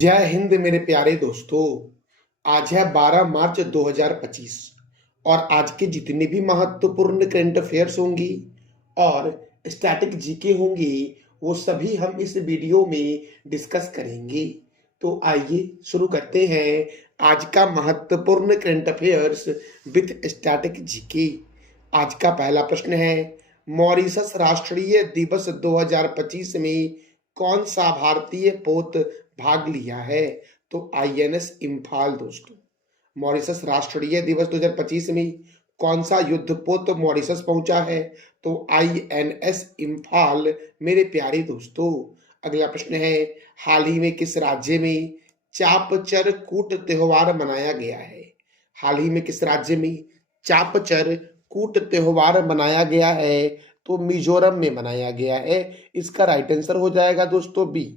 जय हिंद मेरे प्यारे दोस्तों। आज है 12 मार्च 2025 और आज के जितने भी महत्वपूर्ण करंट अफेयर्स होंगी और स्टैटिक जीके होंगी वो सभी हम इस वीडियो में डिस्कस करेंगे। तो आइए शुरू करते हैं आज का महत्वपूर्ण current affairs with static GK. आज का पहला प्रश्न है, मॉरिशस राष्ट्रीय दिवस 2025 में कौन सा भारतीय पोत भाग लिया है? तो आईएनएस इम्फाल। दोस्तों, मॉरिशस राष्ट्रीय दिवस 2025 में कौन सा युद्धपोत मॉरिशस पहुंचा है? तो आईएनएस इम्फाल मेरे प्यारे दोस्तों। अगला प्रश्न है, हाल ही में किस राज्य में चापचर कूट त्योहार मनाया गया है? हाल ही में किस राज्य में चापचर कूट त्योहार मनाया गया है? तो मिजोरम में मनाया गया है। इसका राइट आंसर हो जाएगा दोस्तों बी।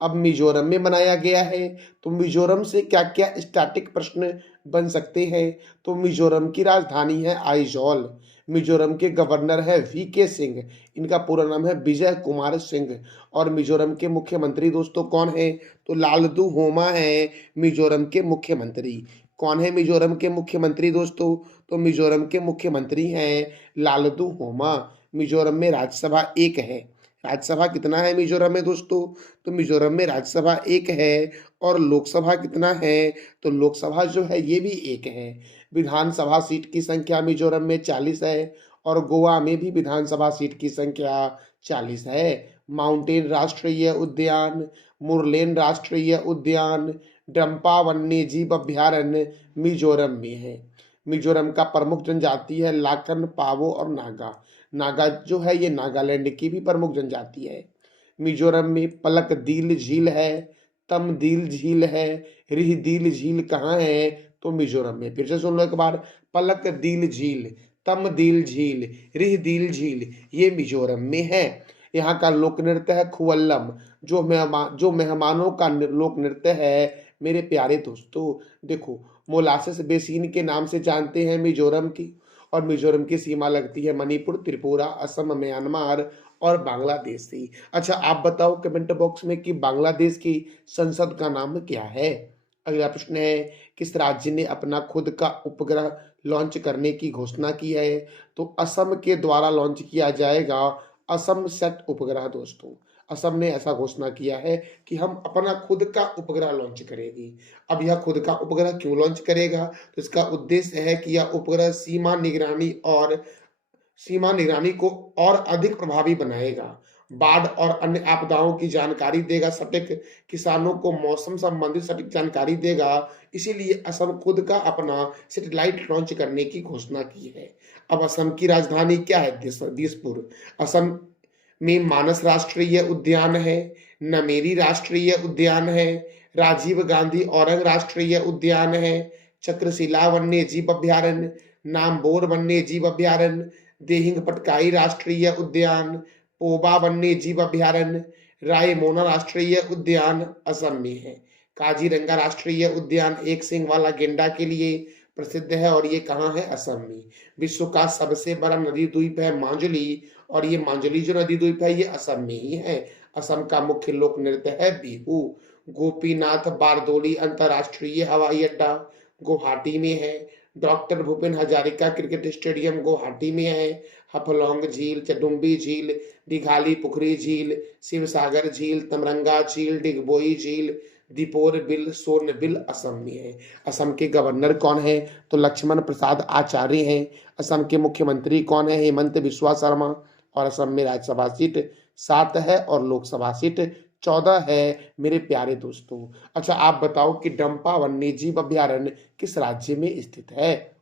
अब मिजोरम में मनाया गया है तो मिजोरम से क्या क्या स्टैटिक प्रश्न बन सकते हैं? तो मिजोरम की राजधानी है आइजॉल। मिजोरम के गवर्नर है वीके सिंह। इनका पूरा नाम है विजय कुमार सिंह। और मिजोरम के मुख्यमंत्री दोस्तों कौन है? तो लालदू होमा है मिजोरम के मुख्यमंत्री। कौन है मिजोरम के मुख्यमंत्री दोस्तों? तो मिजोरम के मुख्यमंत्री हैं लालदू होमा। मिजोरम में राज्यसभा एक है। राज्यसभा कितना है मिजोरम में दोस्तों? तो मिजोरम में राज्यसभा एक है। और लोकसभा कितना है? तो लोकसभा जो है ये भी एक है। विधानसभा सीट की संख्या मिजोरम में 40 है। और गोवा में भी विधानसभा सीट की संख्या 40 है। माउंटेन राष्ट्रीय उद्यान, मुरलेन राष्ट्रीय उद्यान, डंपा वन्य जीव अभ्यारण्य मिजोरम में है। मिजोरम का प्रमुख जनजाति है लाकन, पावो और नागा। नागा जो है ये नागालैंड की भी प्रमुख जनजाति है। मिजोरम में पलकदील झील है, तमदील झील है, रिहदील झील कहाँ है? तो मिजोरम में। फिर से सुन लो एक बार, पलकदील झील, तमदील झील, रिहदील झील ये मिजोरम में है। यहाँ का लोक नृत्य है खुवल्लम, जो मेहमानों का लोक नृत्य है मेरे प्यारे दोस्तों। देखो, मोलासिस बेसिन के नाम से जानते हैं मिजोरम की। और मिजोरम की सीमा लगती है मणिपुर, त्रिपुरा, असम, म्यांमार और बांग्लादेश से। अच्छा, आप बताओ कमेंट बॉक्स में कि बांग्लादेश की संसद का नाम क्या है? अगला प्रश्न है, किस राज्य ने अपना खुद का उपग्रह लॉन्च करने की घोषणा की है? तो असम के द्वारा लॉन्च किया जाएगा असम सेट उपग्रह। दोस्तों, असम ने ऐसा घोषणा किया है कि हम अपना खुद का उपग्रह लॉन्च करेगी। अब यह खुद का उपग्रह क्यों लॉन्च करेगा? तो इसका उद्देश्य है कि यह उपग्रह सीमा निगरानी को और अधिक प्रभावी बनाएगा, बाढ़ और अन्य आपदाओं की जानकारी देगा, सटीक किसानों को मौसम संबंधित सटीक जानकारी देगा। इसीलिए असम खुद का अपना सैटेलाइट लॉन्च करने की घोषणा की है। अब असम की राजधानी क्या है? दिसपुर। असम में मानस राष्ट्रीय उद्यान है, नमेरी राष्ट्रीय उद्यान है, राजीव गांधी औरंग राष्ट्रीय उद्यान है, चक्रशिला वन्य जीव अभ्यारण्य, नामबोर वन्य जीव अभ्यारण्य, देहिंग पटकाई राष्ट्रीय उद्यान, पोबा वन्य जीव अभ्यारण्य, रायमोना राष्ट्रीय उद्यान असम में है। काजीरंगा राष्ट्रीय उद्यान एक सींग वाला गेंडा के लिए प्रसिद्ध है और ये कहाँ है? असम में। विश्व का सबसे बड़ा नदी द्वीप है मांजुली और ये मांजुली जो नदी द्वीप है ये असम में ही है। असम का मुख्य लोक नृत्य है बिहू। गोपीनाथ बारदोली अंतरराष्ट्रीय हवाई अड्डा गुवाहाटी में है। Doctor Bhupen Hazarika cricket stadium Guwahati में है। हफलौंग झील, चडुम्बी झील, दिघाली पुखरी झील, शिवसागर झील, तमरंगा झील, डिगबोई झील, दीपोर बिल, सोनबिल असम में है। असम के गवर्नर कौन है? तो लक्ष्मण प्रसाद आचार्य हैं। असम के मुख्यमंत्री कौन है? हेमंत बिस्वा शर्मा। और असम में राज्यसभा सीट 7 है और लोकसभा सीट 14 है मेरे प्यारे दोस्तों। अच्छा, आप बताओ कि डंपा वन्य जीव अभ्यारण्य किस राज्य में स्थित है?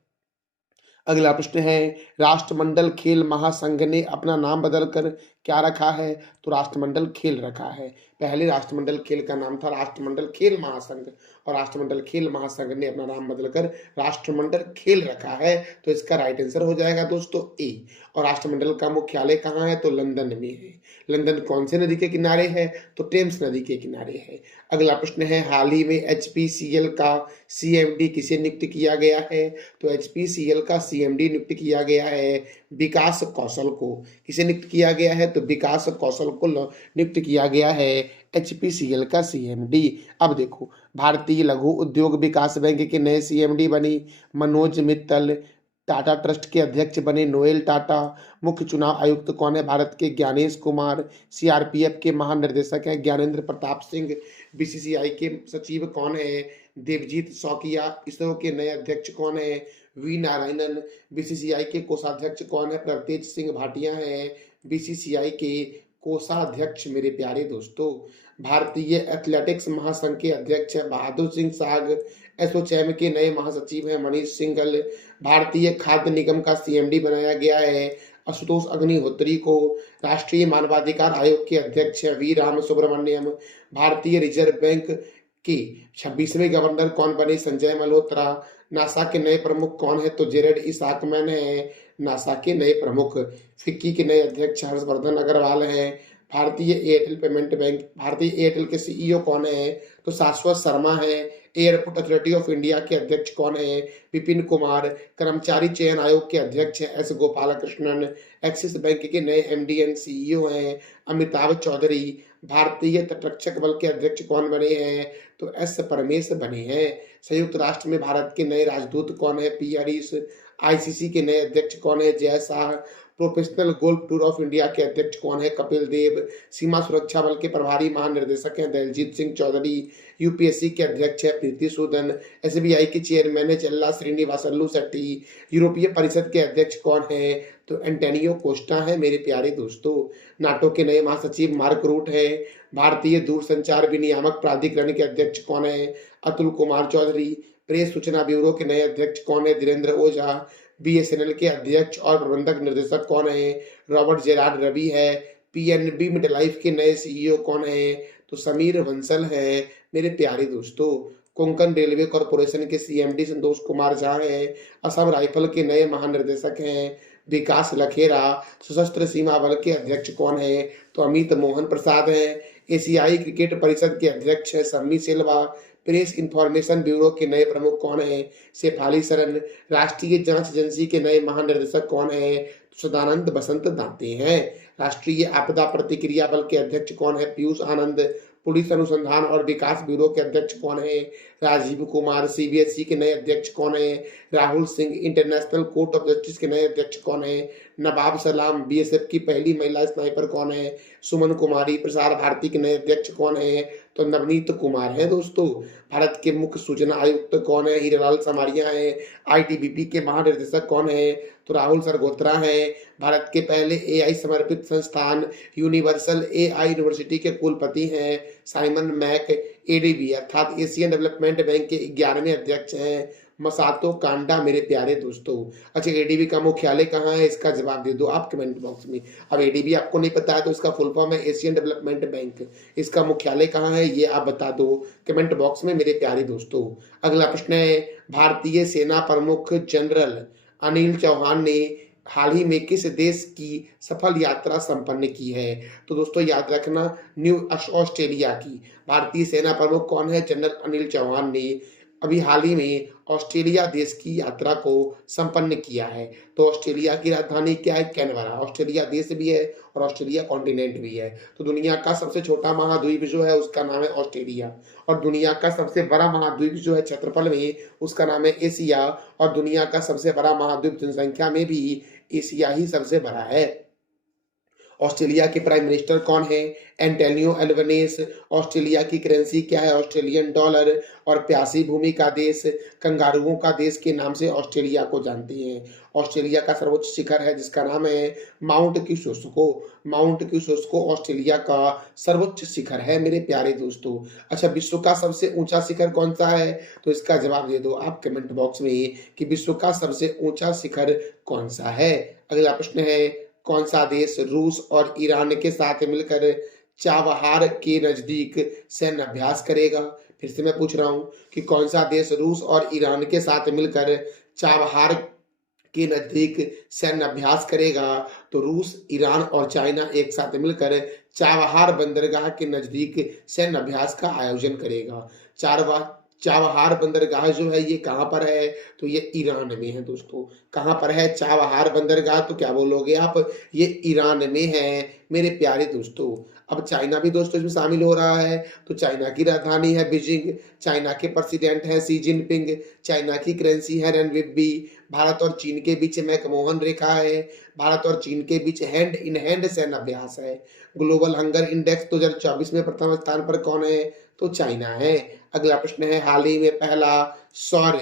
अगला प्रश्न है, राष्ट्रमंडल खेल महासंघ ने अपना नाम बदलकर क्या रखा है? तो राष्ट्रमंडल खेल रखा है। पहले राष्ट्रमंडल खेल का नाम था राष्ट्रमंडल खेल महासंघ और राष्ट्रमंडल खेल महासंघ ने अपना नाम बदलकर राष्ट्रमंडल खेल रखा है। तो इसका राइट आंसर हो जाएगा दोस्तों ए। और राष्ट्रमंडल का मुख्यालय कहाँ है? तो लंदन में है। लंदन कौन से नदी के किनारे है? तो टेम्स नदी के किनारे है। अगला प्रश्न है, हाल ही में एचपीसीएल का सीएमडी किसे नियुक्त किया गया है? तो एचपीसीएल का सीएमडी नियुक्त किया गया है विकास कौशल को। किसे नियुक्त किया गया है? तो विकास कौशल को नियुक्त किया गया है एचपीसीएल का सीएमडी। अब देखो, भारतीय लघु उद्योग विकास बैंक के नए सीएमडी बनी मनोज मित्तल। टाटा ट्रस्ट के अध्यक्ष बने नोएल टाटा। मुख्य चुनाव आयुक्त कौन है? भारत के ज्ञानेश कुमार। सीआरपीएफ के महानिर्देशक हैं ज्ञानेंद्र प्रताप सिंह। बीसीसीआई के सचिव कौन है? देवजीत सौकिया। इसरो के नए अध्यक्ष कौन है? वी नारायणन। बीसीसीआई के कोषाध्यक्ष कौन है? प्रत्येश सिंह भाटिया हैं बीसीसीआई के कोषाध्यक्ष मेरे प्यारे दोस्तों। भारतीय एथलेटिक्स महासंघ के अध्यक्ष है बहादुर सिंह साग। एसोचैम के नए महासचिव हैं मनीष सिंघल। भारतीय खाद्य निगम का सीएमडी बनाया गया है आशुतोष अग्निहोत्री को। राष्ट्रीय मानवाधिकार आयोग के अध्यक्ष है वी राम सुब्रमण्यम। भारतीय रिजर्व बैंक के 26वें गवर्नर कौन बने? संजय मल्होत्रा। नासा के नए प्रमुख कौन है? तो जेरेड इसाकमैन है नासा के नए प्रमुख। फिक्की के नए अध्यक्ष हर्षवर्धन अग्रवाल हैं। भारतीय एयरटेल पेमेंट बैंक, भारतीय एयरटेल के सीईओ कौन है? तो शाश्वत शर्मा है। एयरपोर्ट अथॉरिटी ऑफ इंडिया के अध्यक्ष कौन है? विपिन कुमार। कर्मचारी चयन आयोग के अध्यक्ष है एस गोपालकृष्णन। एक्सिस बैंक के नए एमडी एंड सीईओ हैं अमिताभ चौधरी। भारतीय तटरक्षक बल के अध्यक्ष कौन बने हैं? तो एस परमेश बने हैं। संयुक्त राष्ट्र में भारत के नए राजदूत कौन है? पी हरीश। आईसीसी के नए अध्यक्ष कौन है? Jay Shah. Professional golf tour of India के अध्यक्ष कौन है? कपिल देव। सीमा सुरक्षा बल के प्रभारी महानिर्देशक हैं दलजीत सिंह चौधरी। यूपीएससी के अध्यक्ष है प्रीति सूदन। एसबीआई के चेयरमैन है चल्ला श्रीनिवासल्लू शेट्टी। यूरोपीय परिषद के अध्यक्ष कौन है? तो एंटोनियो कोस्टा है मेरे प्यारे दोस्तों। नाटो के नए महासचिव मार्क रूट है। भारतीय दूरसंचार विनियामक प्राधिकरण के अध्यक्ष कौन है? अतुल कुमार चौधरी। प्रेस सूचना ब्यूरो के नए अध्यक्ष कौन है? धीरेन्द्र ओझा। बीएसएनएल के अध्यक्ष और प्रबंधक निर्देशक कौन है? रॉबर्ट जेरार्ड रवि है। पीएनबी मिडलाइफ के नए सीईओ कौन है? तो समीर बंसल है मेरे प्यारे दोस्तों। कोंकण रेलवे कॉरपोरेशन के सीएमडी संतोष कुमार झा हैं। असम राइफल के नए महानिर्देशक हैं विकास लखेरा। सशस्त्र सीमा बल के अध्यक्ष कौन है? तो अमित मोहन प्रसाद हैं। एशियाई क्रिकेट परिषद के अध्यक्ष है सम्मी सिल्वा। प्रेस इंफॉर्मेशन ब्यूरो के नए प्रमुख कौन है? शेफाली सरन। राष्ट्रीय जांच एजेंसी के नए महानिर्देशक कौन है? सदानंद बसंत दांते हैं। राष्ट्रीय आपदा प्रतिक्रिया बल के अध्यक्ष कौन है? पीयूष आनंद। पुलिस अनुसंधान और विकास ब्यूरो के अध्यक्ष कौन है? राजीव कुमार। सीबीएसई के नए अध्यक्ष कौन है? Rahul Singh. International court of justice के नए अध्यक्ष कौन है? नवाब सलाम। बीएसएफ की पहली महिला स्नाइपर कौन है? सुमन कुमारी। प्रसार भारती के नए अध्यक्ष कौन है? तो नवनीत कुमार है दोस्तों। भारत के मुख्य सूचना आयुक्त कौन है? हीरालाल समारिया है। आईटीबीपी के महानिर्देशक कौन है? तो राहुल सरगोत्रा है। भारत के पहले एआई समर्पित संस्थान यूनिवर्सल एआई यूनिवर्सिटी के कुलपति हैं साइमन मैक। एडीबी अर्थात एशियन डेवलपमेंट बैंक के 11वें अध्यक्ष हैं मसातो कांडा मेरे प्यारे दोस्तों। अच्छा, एडीबी का मुख्यालय कहाँ है? इसका जवाब दे दो आप कमेंट बॉक्स में। अब एडीबी आपको नहीं पता है तो इसका फुल फॉर्म है एशियन डेवलपमेंट बैंक। इसका मुख्यालय कहाँ है ये आप बता दो कमेंट बॉक्स में मेरे प्यारे दोस्तों। अगला प्रश्न है, भारतीय सेना प्रमुख जनरल अनिल चौहान ने हाल ही में किस देश की सफल यात्रा संपन्न की है? तो दोस्तों याद रखना, न्यू ऑस्ट्रेलिया की। भारतीय सेना प्रमुख कौन है? जनरल अनिल चौहान ने अभी हाल ही में ऑस्ट्रेलिया देश की यात्रा को संपन्न किया है। तो ऑस्ट्रेलिया की राजधानी क्या है? कैनबरा। ऑस्ट्रेलिया देश भी है और ऑस्ट्रेलिया कॉन्टिनेंट भी है। तो दुनिया का सबसे छोटा महाद्वीप जो है उसका नाम है ऑस्ट्रेलिया, और दुनिया का सबसे बड़ा महाद्वीप जो है क्षेत्रफल में उसका नाम है एशिया, और दुनिया का सबसे बड़ा महाद्वीप जनसंख्या में भी एशिया ही सबसे बड़ा है। ऑस्ट्रेलिया के प्राइम मिनिस्टर कौन है? Antonio Albanese. ऑस्ट्रेलिया की करेंसी क्या है? Australian dollar. और प्यासी भूमि का देश, कंगारुओं का देश के नाम से ऑस्ट्रेलिया को जानते हैं। ऑस्ट्रेलिया का सर्वोच्च शिखर है जिसका नाम है माउंट क्यूशोस्को। माउंट क्यूशोस्को ऑस्ट्रेलिया का सर्वोच्च शिखर है मेरे प्यारे दोस्तों। अच्छा, विश्व का सबसे ऊंचा शिखर कौन सा है? तो इसका जवाब दे दो आप कमेंट बॉक्स में कि विश्व का सबसे ऊंचा शिखर कौन सा है। अगला प्रश्न है, कौन सा देश रूस और ईरान के साथ मिलकर चाबहार के नजदीक सैन्य अभ्यास करेगा? फिर से मैं पूछ रहा हूं कि कौन सा देश रूस और ईरान के साथ मिलकर चाबहार के नजदीक सैन्य अभ्यास करेगा? तो रूस, ईरान और चाइना एक साथ मिलकर चाबहार बंदरगाह के नजदीक सैन्य अभ्यास का आयोजन करेगा। चाबहार बंदरगाह जो है ये कहाँ पर है? तो ये ईरान में है दोस्तों। कहाँ पर है चाबहार बंदरगाह? तो क्या बोलोगे आप? ये ईरान में है मेरे प्यारे दोस्तों। अब चाइना भी दोस्तों इसमें शामिल हो रहा है। तो चाइना की राजधानी है बीजिंग, चाइना के प्रेसिडेंट हैं शी जिनपिंग, चाइना की करेंसी है रेनविबी। भारत और चीन के बीच मैकमोहन रेखा है। भारत और चीन के बीच हैंड इन हैंड सैन्य अभ्यास है। ग्लोबल हंगर इंडेक्स 2024 में प्रथम स्थान पर कौन है? तो चाइना है। अगला प्रश्न है, हाल ही में पहला सौर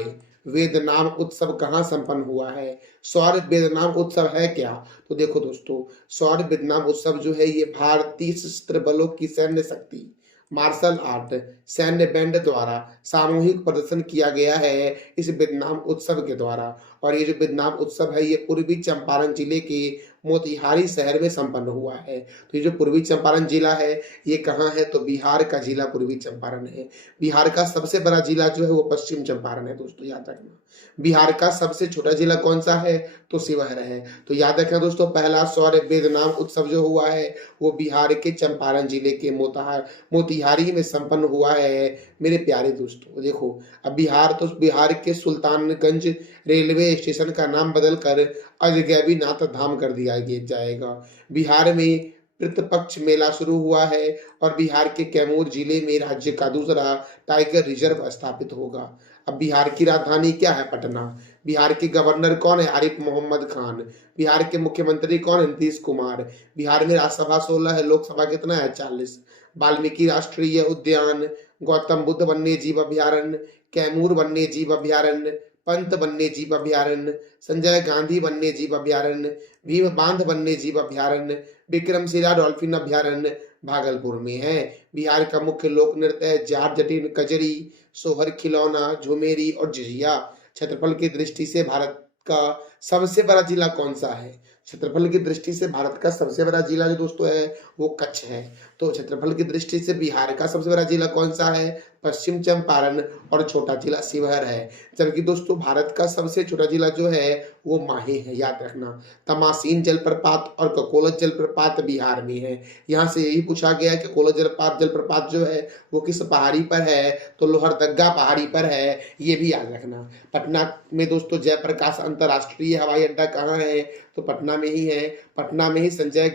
वेदनाम उत्सव कहाँ संपन्न हुआ है? सौर वेदनाम उत्सव है क्या? तो देखो दोस्तों, सौर वेदनाम उत्सव जो है ये भारतीय सशस्त्र बलों की सैन्य शक्ति, मार्शल आर्ट, सैन्य बैंड द्वारा सामूहिक प्रदर्शन किया गया है इस वेदनाम उत्सव के द्वारा। और ये जो वेदनाम उत्सव है ये पूर्वी चंपारण जिले के मोतिहारी शहर में संपन्न हुआ है। तो ये जो पूर्वी चंपारण जिला है ये कहाँ है? तो बिहार का जिला पूर्वी चंपारण है। बिहार का सबसे बड़ा जिला जो है वो पश्चिम चंपारण है दोस्तों, याद रखना। बिहार का सबसे छोटा जिला कौन सा है? तो शिवहर है। तो याद रखना दोस्तों, पहला सौर वेदनाम उत्सव जो हुआ है वो बिहार के चंपारण जिले के मोतिहारी में संपन्न हुआ है मेरे प्यारे दोस्तों। देखो, अब बिहार के सुल्तानगंज रेलवे स्टेशन का नाम बदलकर अजगैबीनाथ धाम कर दिया जाएगा। बिहार में पितृपक्ष मेला शुरू हुआ है और बिहार के कैमूर जिले में राज्य का दूसरा टाइगर रिजर्व स्थापित होगा। अब बिहार की राजधानी क्या है? पटना। बिहार के गवर्नर कौन है? आरिफ मोहम्मद खान। बिहार के मुख्यमंत्री कौन है? नीतीश कुमार। बिहार में राज्यसभा 16 है, लोकसभा कितना है? 40। वाल्मीकि राष्ट्रीय उद्यान, गौतम बुद्ध वन्य जीव अभयारण्य, कैमूर वन्य जीव अभयारण्य, पंत वन्य जीव अभयारण्य, संजय गांधी वन्य जीव अभयारण्य, भीम बांध वन्य जीव अभयारण्य, विक्रमशिला डॉल्फिन अभयारण्य भागलपुर में है। बिहार का मुख्य लोक नृत्य है जाट जटिन, कजरी, सोहर, खिलौना, झुमेरी और झिझिया। क्षेत्रफल की दृष्टि से भारत का सबसे बड़ा जिला कौन सा है? क्षेत्रफल की दृष्टि से भारत का सबसे बड़ा जिला जो दोस्तों है वो कच्छ है। तो क्षेत्रफल की दृष्टि से बिहार का सबसे बड़ा जिला कौन सा है? पश्चिम चंपारण। और छोटा जिला शिवहर है। जबकि दोस्तों भारत का सबसे छोटा जिला जो है वो माहे है, याद रखना। तमासीन जलप्रपात और ककोलत जलप्रपात बिहार में है। यहाँ से यही पूछा गया है कि ककोलत जलप्रपात जो है वो किस पहाड़ी पर है? तो लोहरदग्गा पहाड़ी पर है, ये भी याद रखना। पटना में दोस्तों जयप्रकाश अंतर्राष्ट्रीय हवाई अड्डा कहाँ है? तो पटना में ही है। पटना में ही संजय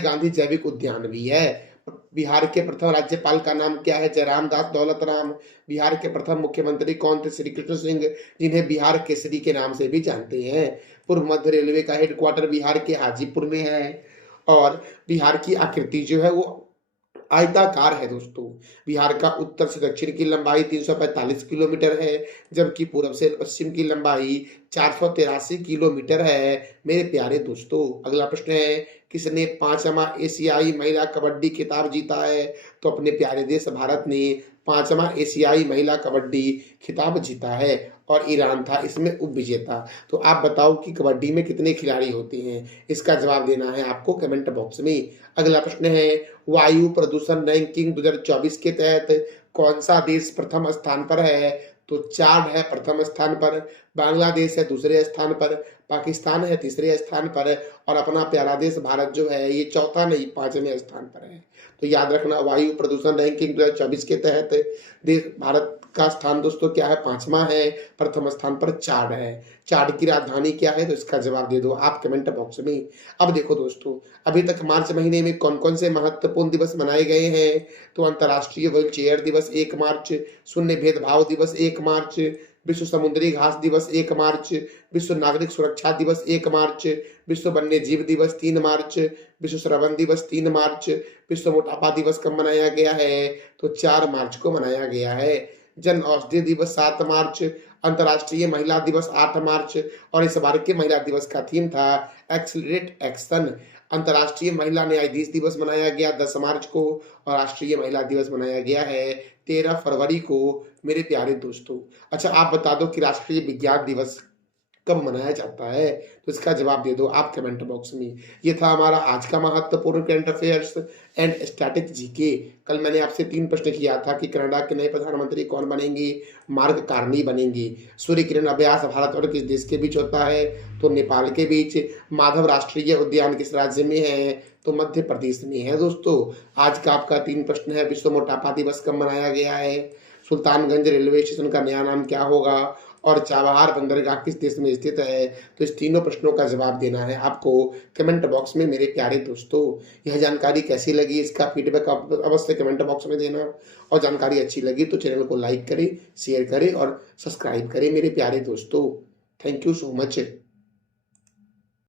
गांधी जैविक उद्यान भी है। बिहार के प्रथम राज्यपाल का नाम क्या है? जयराम दास दौलत राम। बिहार के प्रथम मुख्यमंत्री कौन थे? श्री कृष्ण सिंह, जिन्हें बिहार केसरी के नाम से भी जानते हैं। पूर्व मध्य रेलवे का हेडक्वार्टर बिहार के हाजीपुर में है। और बिहार की आकृति जो है वो आयताकार है दोस्तों। बिहार का उत्तर से दक्षिण की लंबाई 345 किलोमीटर है, जबकि पूर्व से पश्चिम की लंबाई 483 किलोमीटर है मेरे प्यारे दोस्तों। अगला प्रश्न है, किसने 5वां एशियाई महिला कबड्डी खिताब जीता है? तो अपने प्यारे देश भारत ने 5वां एशियाई महिला कबड्डी खिताब जीता है और ईरान था इसमें उप विजेता। तो आप बताओ कि कबड्डी में कितने खिलाड़ी होते हैं? इसका जवाब देना है आपको कमेंट बॉक्स में। अगला प्रश्न है, वायु प्रदूषण रैंकिंग 2024 के तहत कौन सा देश प्रथम स्थान पर है? तो चाड है प्रथम स्थान पर, बांग्लादेश है दूसरे स्थान पर, पाकिस्तान है तीसरे स्थान पर और अपना प्यारा देश भारत जो है ये चौथा नहीं 5वें स्थान पर है। तो याद रखना, वायु प्रदूषण रैंकिंग 2024 के तहत देश भारत का स्थान दोस्तों क्या है? 5वां है। प्रथम स्थान पर चाड है। चाड की राजधानी क्या है? तो इसका जवाब दे दो आप कमेंट बॉक्स में। अब देखो दोस्तों, अभी तक मार्च महीने में कौन कौन से महत्वपूर्ण दिवस मनाए गए हैं? तो अंतर्राष्ट्रीय व्हील चेयर दिवस 1 मार्च, शून्य भेदभाव दिवस 1 मार्च, विश्व समुद्री घास दिवस 1 मार्च, विश्व नागरिक सुरक्षा दिवस 1 मार्च, विश्व वन्य जीव दिवस 3 मार्च, विश्व श्रवण दिवस 3 मार्च, विश्व मोटापा दिवस कब मनाया गया है? तो 4 मार्च को मनाया गया है। जन औषधि दिवस 7 मार्च, अंतर्राष्ट्रीय महिला दिवस 8 मार्च और इस बार के महिला दिवस का थीम था एक्सीलरेट एक्शन। अंतर्राष्ट्रीय महिला न्यायाधीश दिवस मनाया गया 10 मार्च को और राष्ट्रीय महिला दिवस मनाया गया है 13 फरवरी को मेरे प्यारे दोस्तों। अच्छा, आप बता दो कि राष्ट्रीय विज्ञान दिवस कब मनाया जाता है? तो इसका जवाब दे दो आप कमेंट बॉक्स में। ये था हमारा आज का महत्वपूर्ण current affairs and static GK. कल मैंने आपसे 3 प्रश्न किया था कि कनाडा के नए प्रधानमंत्री कौन बनेंगे? मार्क कार्नी बनेंगे। सूर्य किरण अभ्यास भारत और किस देश के बीच होता है? तो नेपाल के बीच। माधव राष्ट्रीय उद्यान किस राज्य में है? तो मध्य प्रदेश में है दोस्तों। आज का आपका 3 प्रश्न है, विश्व मोटापा दिवस कब मनाया गया है? सुल्तानगंज रेलवे स्टेशन का नया नाम क्या होगा और चाबहार बंदरगाह किस देश में स्थित है। तो इस तीनों प्रश्नों का जवाब देना है आपको कमेंट बॉक्स में मेरे प्यारे दोस्तों। यह जानकारी कैसी लगी इसका फीडबैक आप अवश्य कमेंट बॉक्स में देना, और जानकारी अच्छी लगी तो चैनल को लाइक करें, शेयर करें और सब्सक्राइब करें मेरे प्यारे दोस्तों। Thank you so much.